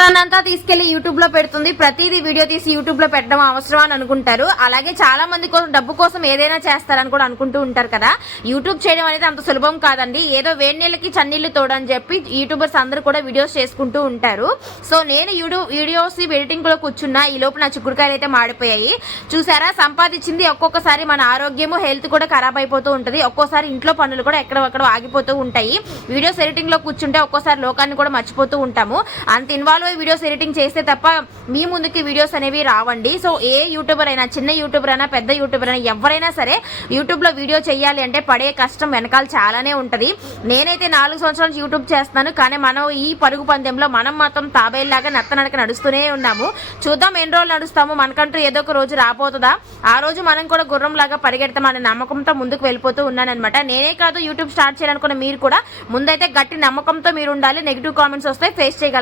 తనంతా తీసుకెళ్లి యూట్యూబ్ లో పెడుతుంది. ప్రతిదీ వీడియో తీసి యూట్యూబ్ లో పెట్టడం అవసరం అని అనుకుంటారు. అలాగే చాలా మంది కోసం డబ్బు కోసం ఏదైనా చేస్తారని కూడా అనుకుంటూ ఉంటారు కదా. యూట్యూబ్ చేయడం అనేది అంత సులభం కాదండి. ఏదో వేడి నీళ్ళకి చన్నీళ్లు తోడని చెప్పి యూట్యూబర్స్ అందరూ కూడా వీడియోస్ చేసుకుంటూ ఉంటారు. సో నేను వీడియోస్ ఎడిటింగ్ లో కూర్చున్నా, ఈ లోపు నా చిక్కుడుకాయలు అయితే మాడిపోయాయి. చూసారా, సంపాదించింది ఒక్కొక్కసారి మన ఆరోగ్యము హెల్త్ కూడా ఖరాబ్ అయిపోతూ ఉంటది. ఒక్కోసారి ఇంట్లో పనులు కూడా ఎక్కడొక్కడ ఆగిపోతూ ఉంటాయి. వీడియోస్ ఎడిటింగ్ లో కూర్చుంటే ఒక్కోసారి లోకాన్ని కూడా మర్చిపోతూ ఉంటాము. అంత ఇన్వాల్వ్ అయ్యి వీడియోస్ ఎడిటింగ్ చేస్తే తప్ప మీ ముందుకి వీడియోస్ అనేవి రావండి. సో ఏ యూట్యూబర్ అయినా, చిన్న యూట్యూబర్ అయినా, పెద్ద యూట్యూబర్ అయినా, ఎవరైనా సరే యూట్యూబ్ లో వీడియో చేయాలి అంటే పడే కష్టం వెనకాల చాలానే ఉంటది. నేనైతే 4 సంవత్సరాలు యూట్యూబ్ చేస్తున్నాను, కానీ మనం ఈ పరుగు పందెంలో మనం మాత్రం తాబేల్లాగా నత్తనడక నడుస్తూనే ఉన్నాము. చూద్దాం ఎన్ని రోజులు నడుస్తాము, మనకంటూ ఏదో ఒక రోజు రాబోతుందా, ఆ రోజు మనం కూడా గుర్రం లాగా పరిగెడతాం అనే నమ్మకంతో ముందుకు వెళ్ళిపోతూ ఉన్నానన్నమాట. నేనే కాదు, యూట్యూబ్ స్టార్ట్ చేయాలనుకున్న మీరు కూడా ముందైతే గట్టి నమ్మకంతో మీరు ఉండాలి. నెగిటివ్ కామెంట్స్ వస్తే ఫేస్ చేయగలగాలి.